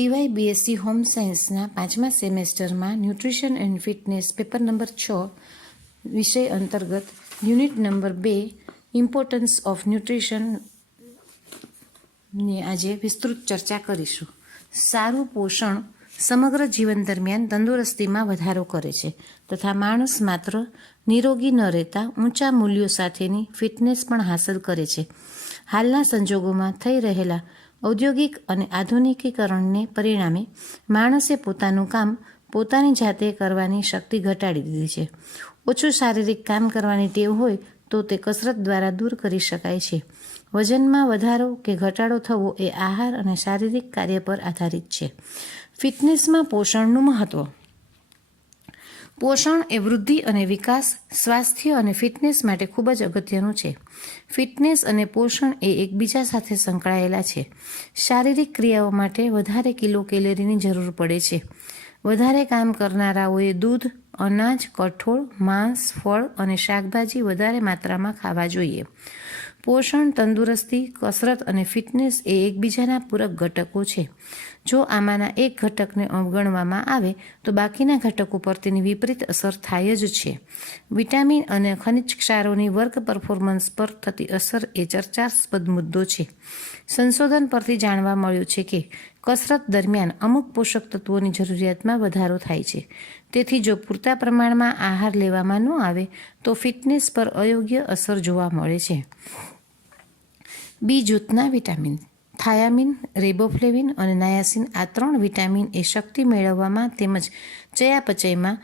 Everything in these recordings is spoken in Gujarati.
ટીવાય બીએસસી હોમ સાયન્સના 5મા સેમેસ્ટરમાં nutrition and fitness paper number 6 વિષય અંતર્ગત યુનિટ નંબર 2 ઇમ્પોર્ટન્સ ઓફ ન્યુટ્રિશનની આજે વિસ્તૃત ચર્ચા કરીશું. સારું પોષણ સમગ્ર જીવન દરમિયાન તંદુરસ્તીમાં વધારો કરે છે તથા માણસ માત્ર નિરોગી ન રહેતા ઊંચા મૂલ્યો સાથેની ફિટનેસ પણ હાંસલ કરે છે. હાલના સંજોગોમાં થઈ રહેલા ઔદ્યોગિક અને આધુનિકીકરણને પરિણામે માણસે પોતાનું કામ પોતાની જાતે કરવાની શક્તિ ઘટાડી દીધી છે. ઓછું શારીરિક કામ કરવાની ટેવ હોય તો તે કસરત દ્વારા દૂર કરી શકાય છે. વજનમાં વધારો કે ઘટાડો થવો એ આહાર અને શારીરિક કાર્ય પર આધારિત છે. ફિટનેસમાં પોષણનું મહત્વ. પોષણ એ વૃદ્ધિ અને વિકાસ, સ્વાસ્થ્ય અને ફિટનેસ માટે ખૂબ જ અગત્યનું છે. ફિટનેસ અને પોષણ એ એકબીજા સાથે સંકળાયેલા છે. શારીરિક ક્રિયાઓ માટે વધારે કિલો કેલરીની જરૂર પડે છે. વધારે કામ કરનારાઓએ દૂધ, અનાજ, કઠોળ, માંસ, ફળ અને શાકભાજી વધારે માત્રામાં ખાવા જોઈએ. પોષણ, તંદુરસ્તી, કસરત અને ફિટનેસ એ એકબીજાના પૂરક ઘટકો છે. જો આમાંના એક ઘટકને અવગણવામાં આવે તો બાકીના ઘટકો પર તેની વિપરીત અસર થાય જ છે. વિટામિન અને ખનિજ ક્ષારોની વર્ક પરફોર્મન્સ પર થતી અસર એ ચર્ચાસ્પદ મુદ્દો છે. સંશોધન પરથી જાણવા મળ્યું છે કે કસરત દરમિયાન અમુક પોષક તત્વોની જરૂરિયાતમાં વધારો થાય છે. તેથી જો પૂરતા પ્રમાણમાં આહાર લેવામાં ન આવે તો ફિટનેસ પર અયોગ્ય અસર જોવા મળે છે. બી જૂથના વિટામિન. થાયામીન, રેબોફ્લેવિન અને નાયાસિન આ 3 વિટામિન એ શક્તિ મેળવવામાં તેમજ ચયાપચયમાં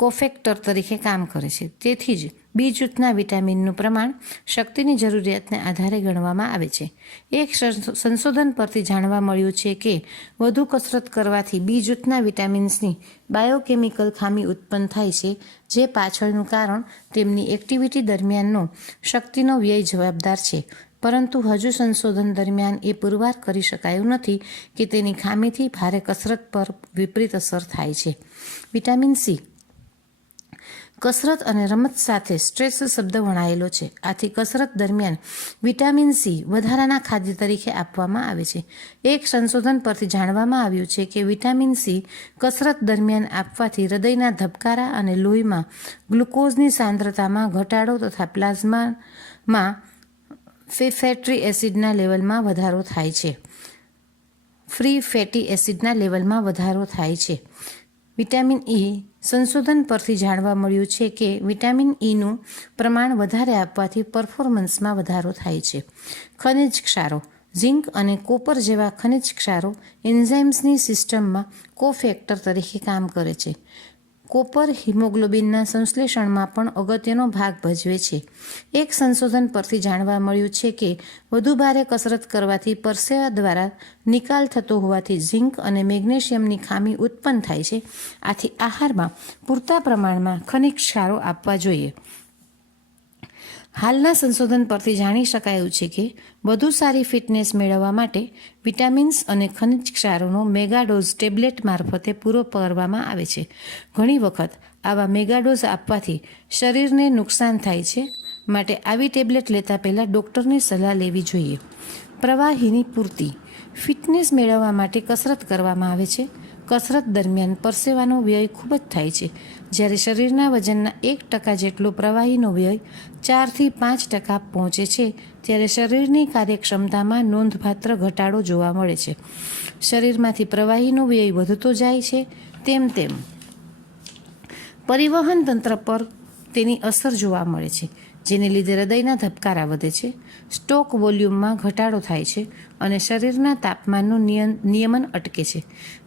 કોફેક્ટર તરીકે કામ કરે છે. તેથી જ બી જૂથના વિટામિનનું પ્રમાણ શક્તિની જરૂરિયાતને આધારે ગણવામાં આવે છે. એક સંશોધન પરથી જાણવા મળ્યું છે કે વધુ કસરત કરવાથી બી જૂથના વિટામિન્સની બાયોકેમિકલ ખામી ઉત્પન્ન થાય છે, જે પાછળનું કારણ તેમની એક્ટિવિટી દરમિયાનનો શક્તિનો વ્યય જવાબદાર છે. પરંતુ હજુ સંશોધન દરમિયાન એ પુરવાર કરી શકાયું નથી કે તેની ખામીથી ભારે કસરત પર વિપરીત અસર થાય છે. Vitamin C. કસરત અને રમત સાથે સ્ટ્રેસ શબ્દ વણાયેલો છે. આથી કસરત દરમિયાન વિટામિન સી વધારાના ખાદ્ય તરીકે આપવામાં આવે છે. એક સંશોધન પરથી જાણવામાં આવ્યું છે કે વિટામિન સી કસરત દરમિયાન આપવાથી હૃદયના ધબકારા અને લોહીમાં ગ્લુકોઝની સાંદ્રતામાં ઘટાડો તથા પ્લાઝમામાં ફેટી એસિડના લેવલમાં વધારો થાય છે. ફ્રી ફેટી એસિડના લેવલમાં વધારો થાય છે. Vitamin E. સંશોધન પરથી જાણવા મળ્યું છે કે વિટામિન ઈનું પ્રમાણ વધારે આપવાથી પરફોર્મન્સમાં વધારો થાય છે. ખનિજ ક્ષારો. ઝિંક અને કોપર જેવા ખનિજ ક્ષારો એન્ઝાઇમ્સની સિસ્ટમમાં કોફેક્ટર તરીકે કામ કરે છે. કોપર હિમોગ્લોબિનના સંશ્લેષણમાં પણ અગત્યનો ભાગ ભજવે છે. એક સંશોધન પરથી જાણવા મળ્યું છે કે વધુ ભારે કસરત કરવાથી પરસેવા દ્વારા નિકાલ થતો હોવાથી ઝિંક અને મેગ્નેશિયમની ખામી ઉત્પન્ન થાય છે. આથી આહારમાં પૂરતા પ્રમાણમાં ખનિજ ક્ષારો આપવા જોઈએ. હાલના સંશોધન પરથી જાણી શકાયું છે કે વધુ સારી ફિટનેસ મેળવવા માટે વિટામિન્સ અને ખનિજ ક્ષારોનો મેગાડોઝ ટેબ્લેટ મારફતે પૂરો કરવામાં આવે છે. ઘણી વખત આવા મેગાડોઝ આપવાથી શરીરને નુકસાન થાય છે, માટે આવી ટેબ્લેટ લેતા પહેલાં ડૉક્ટરની સલાહ લેવી જોઈએ. પ્રવાહીની પૂર્તિ. ફિટનેસ મેળવવા માટે કસરત કરવામાં આવે છે. કસરત દરમિયાન પરસેવાનો વ્યય ખૂબ જ થાય છે. જ્યારે શરીરના વજનના 1% જેટલો પ્રવાહીનો વ્યય 4થી 5% પહોંચે છે, ત્યારે શરીરની કાર્યક્ષમતામાં નોંધપાત્ર ઘટાડો જોવા મળે છે. શરીરમાંથી પ્રવાહીનો વ્યય વધતો જાય છે તેમ તેમ પરિવહન તંત્ર પર તેની અસર જોવા મળે છે, જેને લીધે હૃદયના ધબકારા વધે છે, સ્ટોક વોલ્યુમમાં ઘટાડો થાય છે અને શરીરના તાપમાનનું નિયમન અટકે છે.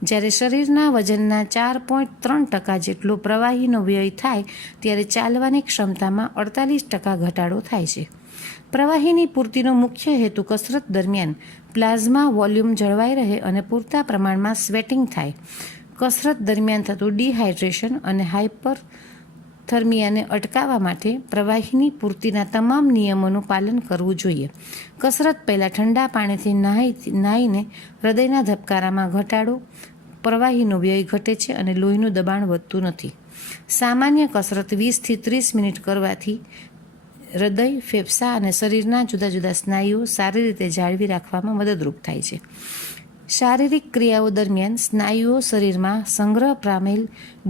જ્યારે શરીરના વજનના 4.3% જેટલો પ્રવાહીનો વ્યય થાય ત્યારે ચાલવાની ક્ષમતામાં 48% ઘટાડો થાય છે. પ્રવાહીની પૂર્તિનો મુખ્ય હેતુ કસરત દરમિયાન પ્લાઝમા વોલ્યુમ જળવાઈ રહે અને પૂરતા પ્રમાણમાં સ્વેટિંગ થાય. કસરત દરમિયાન થતું ડિહાઇડ્રેશન અને હાઇપરથર્મિયાને અટકાવવા માટે પ્રવાહીની પૂર્તિના તમામ નિયમોનું પાલન કરવું જોઈએ. કસરત પહેલાં ઠંડા પાણીથી નાહીને હૃદયના ધબકારામાં ઘટાડો, પ્રવાહીનો વ્યય ઘટે છે અને લોહીનું દબાણ વધતું નથી. સામાન્ય કસરત 20થી 30 મિનિટ કરવાથી હૃદય, ફેફસાં અને શરીરના જુદા જુદા સ્નાયુઓ સારી રીતે જાળવી રાખવામાં મદદરૂપ થાય છે. શારીરિક ક્રિયાઓ દરમિયાન સ્નાયુઓ શરીરમાં સંગ્રહ પામેલ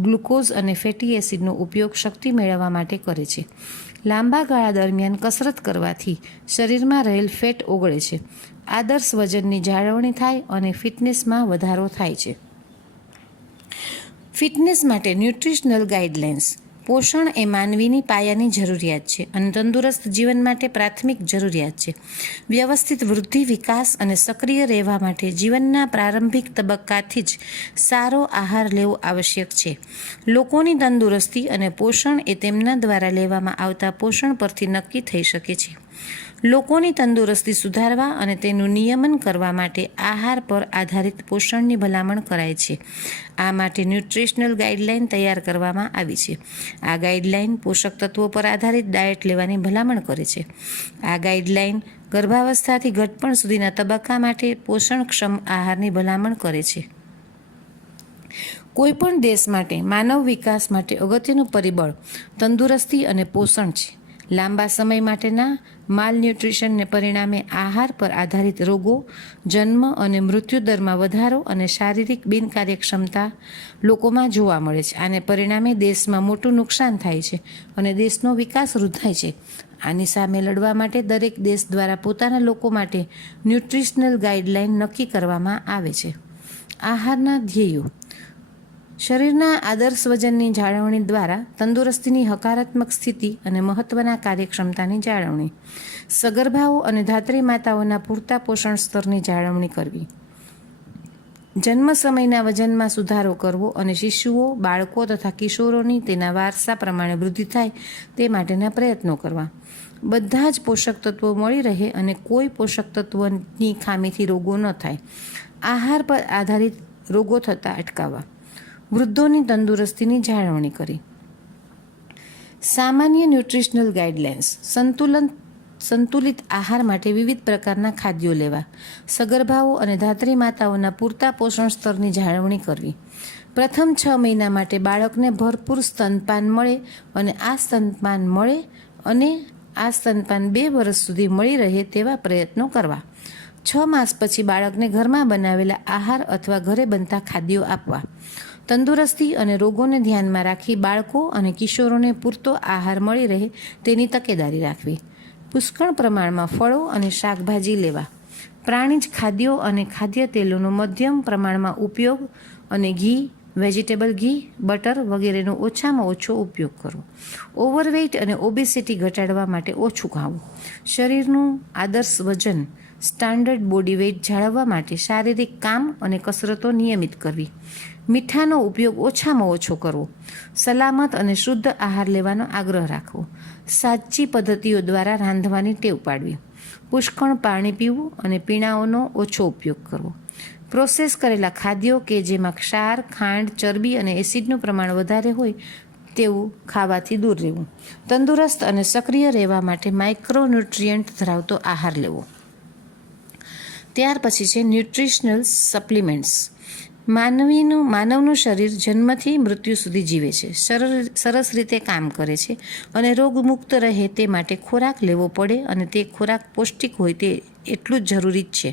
ગ્લુકોઝ અને ફેટી એસિડનો ઉપયોગ શક્તિ મેળવવા માટે કરે છે. લાંબા ગાળા દરમિયાન કસરત કરવાથી શરીરમાં રહેલ ફેટ ઓગળે છે, આદર્શ વજનની જાળવણી થાય અને ફિટનેસમાં વધારો થાય છે. ફિટનેસ માટે ન્યુટ્રિશનલ ગાઈડલાઇન્સ. પોષણ એ માનવીની પાયાની જરૂરિયાત છે અને તંદુરસ્ત જીવન માટે પ્રાથમિક જરૂરિયાત છે. વ્યવસ્થિત વૃદ્ધિ, વિકાસ અને સક્રિય રહેવા માટે જીવનના પ્રારંભિક તબક્કાથી જ સારો આહાર લેવો આવશ્યક છે. લોકોની તંદુરસ્તી અને પોષણ એ તેમના દ્વારા લેવામાં આવતા પોષણ પરથી નક્કી થઈ શકે છે. લોકોની તંદુરસ્તી સુધારવા અને તેનું નિયમન કરવા માટે આહાર પર આધારિત પોષણની ભલામણ કરાય છે. આ માટે ન્યુટ્રિશનલ ગાઈડલાઇન તૈયાર કરવામાં આવી છે. આ ગાઈડલાઇન પોષક તત્વો પર આધારિત ડાયટ લેવાની ભલામણ કરે છે. આ ગાઈડલાઇન ગર્ભાવસ્થાથી ઘટપણ સુધીના તબક્કા માટે પોષણક્ષમ આહારની ભલામણ કરે છે. કોઈપણ દેશ માટે માનવ વિકાસ માટે અગત્યનું પરિબળ તંદુરસ્તી અને પોષણ છે. લાંબા સમય માટેના માલન્યુટ્રિશનને પરિણામે આહાર પર આધારિત રોગો, જન્મ અને મૃત્યુ દરમાં વધારો અને શારીરિક બિનકાર્યક્ષમતા લોકોમાં જોવા મળે છે. આને પરિણામે દેશમાં મોટું નુકસાન થાય છે અને દેશનો વિકાસ રૂંધાય છે. આની સામે લડવા માટે દરેક દેશ દ્વારા પોતાના લોકો માટે ન્યુટ્રિશનલ ગાઈડલાઇન નક્કી કરવામાં આવે છે. આહારના ધ્યેયો. શરીરના આદર્શ વજનની જાળવણી દ્વારા તંદુરસ્તીની હકારાત્મક સ્થિતિ અને મહત્ત્વના કાર્યક્ષમતાની જાળવણી. સગર્ભાઓ અને ધાત્રી માતાઓના પૂરતા પોષણ સ્તરની જાળવણી કરવી. જન્મ સમયના વજનમાં સુધારો કરવો અને શિશુઓ, બાળકો તથા કિશોરોની તેના વારસા પ્રમાણે વૃદ્ધિ થાય તે માટેના પ્રયત્નો કરવા. બધા જ પોષક તત્વો મળી રહે અને કોઈ પોષક તત્વની ખામીથી રોગો ન થાય. આહાર પર આધારિત રોગો થતાં અટકાવવા. વૃદ્ધોની તંદુરસ્તીની જાળવણી કરી. સામાન્ય ન્યુટ્રિશનલ ગાઈડલાઇન્સ. સંતુલિત આહાર માટે વિવિધ પ્રકારના ખાદ્યો લેવા. સગર્ભાઓ અને ધાત્રી માતાઓના પૂરતા પોષણ સ્તરની જાળવણી કરવી. પ્રથમ 6 મહિના માટે બાળકને ભરપૂર સ્તનપાન મળે અને આ સ્તનપાન 2 વર્ષ સુધી મળી રહે તેવા પ્રયત્નો કરવા. 6 માસ પછી બાળકને ઘરમાં બનાવેલા આહાર અથવા ઘરે બનતા ખાદ્યો આપવા. તંદુરસ્તી અને રોગોને ધ્યાનમાં રાખી બાળકો અને કિશોરોને પૂરતો આહાર મળી રહે તેની તકેદારી રાખવી. પુષ્કળ પ્રમાણમાં ફળો અને શાકભાજી લેવા. પ્રાણીજ ખાદ્યો અને ખાદ્ય તેલોનો મધ્યમ પ્રમાણમાં ઉપયોગ અને ઘી, વેજીટેબલ ઘી, બટર વગેરેનો ઓછામાં ઓછો ઉપયોગ કરવો. ઓવરવેઇટ અને ઓબેસિટી ઘટાડવા માટે ઓછું ખાવું. શરીરનું આદર્શ વજન સ્ટાન્ડર્ડ બોડી વેઇટ જાળવવા માટે શારીરિક કામ અને કસરતો નિયમિત કરવી. મીઠાનો ઉપયોગ ઓછામાં ઓછો કરવો. સલામત અને શુદ્ધ આહાર લેવાનો આગ્રહ રાખવો. સાચી પદ્ધતિઓ દ્વારા રાંધવાની ટેવ પાડવી. પુષ્કળ પાણી પીવું અને પીણાઓનો ઓછો ઉપયોગ કરવો. પ્રોસેસ કરેલા ખાદ્યો કે જેમાં ક્ષાર, ખાંડ, ચરબી અને એસિડનું પ્રમાણ વધારે હોય તેવું ખાવાથી દૂર રહેવું. તંદુરસ્ત અને સક્રિય રહેવા માટે માઇક્રોન્યુટ્રિયન્ટ ધરાવતો આહાર લેવો. ત્યાર પછી છે ન્યુટ્રિશનલ સપ્લિમેન્ટ્સ. માનવનું શરીર જન્મથી મૃત્યુ સુધી જીવે છે, સરસ રીતે કામ કરે છે અને રોગમુક્ત રહે તે માટે ખોરાક લેવો પડે અને તે ખોરાક પૌષ્ટિક હોય તે એટલું જ જરૂરી જ છે.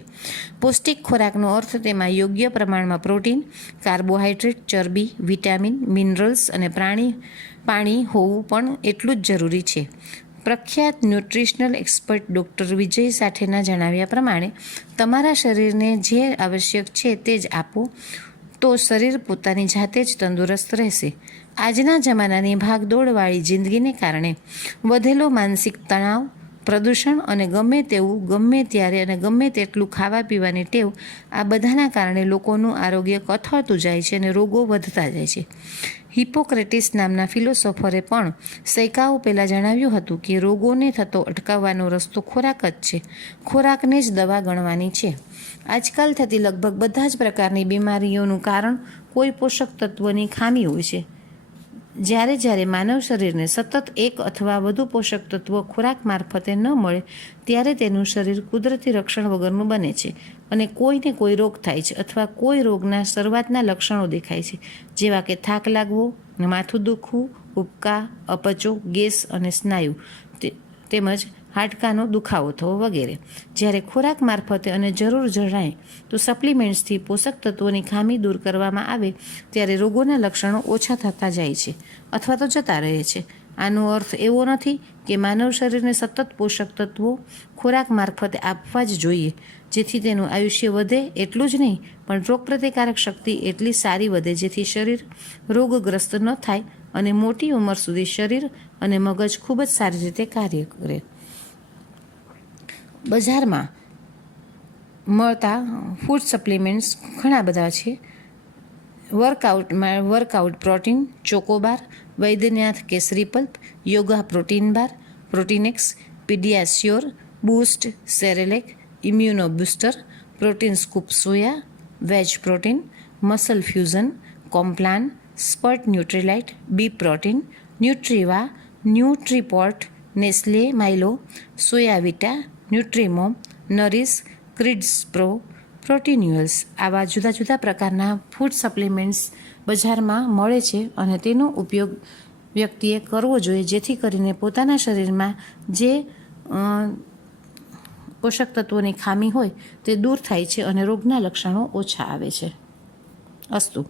પૌષ્ટિક ખોરાકનો અર્થ તેમાં યોગ્ય પ્રમાણમાં પ્રોટીન, કાર્બોહાઈડ્રેટ, ચરબી, વિટામિન, મિનરલ્સ અને પાણી હોવું પણ એટલું જ જરૂરી છે. પ્રખ્યાત ન્યુટ્રિશનલ એક્સપર્ટ ડૉક્ટર વિજય સાથેના જણાવ્યા પ્રમાણે તમારા શરીરને જે આવશ્યક છે તે જ આપો તો શરીર પોતાની જાતે જ તંદુરસ્ત રહેશે. આજના જમાનાની ભાગદોડવાળી જિંદગીને કારણે વધેલો માનસિક તણાવ, પ્રદૂષણ અને ગમે ત્યારે અને ગમે તેટલું ખાવા પીવાની ટેવ, આ બધાના કારણે લોકોનું આરોગ્ય કથળતું જાય છે અને રોગો વધતા જાય છે. હિપોક્રેટિસ નામના ફિલોસોફરે પણ સૈકાઓ પહેલાં જણાવ્યું હતું કે રોગોને થતો અટકાવવાનો રસ્તો ખોરાક જ છે. ખોરાકને જ દવા ગણવાની છે. આજકાલ થતી લગભગ બધા જ પ્રકારની બીમારીઓનું કારણ કોઈ પોષક તત્વની ખામી હોય છે. જ્યારે માનવ શરીરને સતત એક અથવા વધુ પોષક તત્વો ખોરાક મારફતે ન મળે ત્યારે તેનું શરીર કુદરતી રક્ષણ વગરનું બને છે અને કોઈને કોઈ રોગ થાય છે અથવા કોઈ રોગના શરૂઆતના લક્ષણો દેખાય છે, જેવા કે થાક લાગવો, માથું દુખવું, ઉબકા, અપચો, ગેસ અને સ્નાયુ તેમજ હાડકાનો દુખાવો થવો વગેરે. જ્યારે ખોરાક મારફતે અને જરૂર જણાય તો સપ્લિમેન્ટ્સથી પોષક તત્વોની ખામી દૂર કરવામાં આવે ત્યારે રોગોના લક્ષણો ઓછા થતા જાય છે અથવા તો જતા રહે છે. આનો અર્થ એવો નથી કે માનવ શરીરને સતત પોષક તત્વો ખોરાક મારફતે આપવા જ જોઈએ જેથી તેનું આયુષ્ય વધે એટલું જ નહીં, પણ રોગપ્રતિકારક શક્તિ એટલી સારી વધે જેથી શરીર રોગગ્રસ્ત ન થાય અને મોટી ઉંમર સુધી શરીર અને મગજ ખૂબ જ સારી રીતે કાર્ય કરે. બજારમાં મળતા ફૂડ સપ્લિમેન્ટ્સ ઘણા બધા છે. Workout protein, chocobar, Baidyanath Kesari pulp, Yoga protein bar, Protinex, PediaSure, Boost, Cerelac, immuno booster, protein scoop soya, veg protein, muscle fusion, Complan, spurt Nutrilite, B protein, Nutriva, Nutriport, Nestle Milo, Soyavita, Nutrimom, Nourish, Krids pro, Proteinuals. આવા જુદા જુદા પ્રકારના ફૂડ સપ્લિમેન્ટ્સ બજારમાં મળે છે અને તેનો ઉપયોગ વ્યક્તિએ કરવો જોઈએ જેથી કરીને પોતાના શરીરમાં જે પોષક તત્વોની ખામી હોય તે દૂર થાય છે અને રોગના લક્ષણો ઓછા આવે છે. અસ્તુ.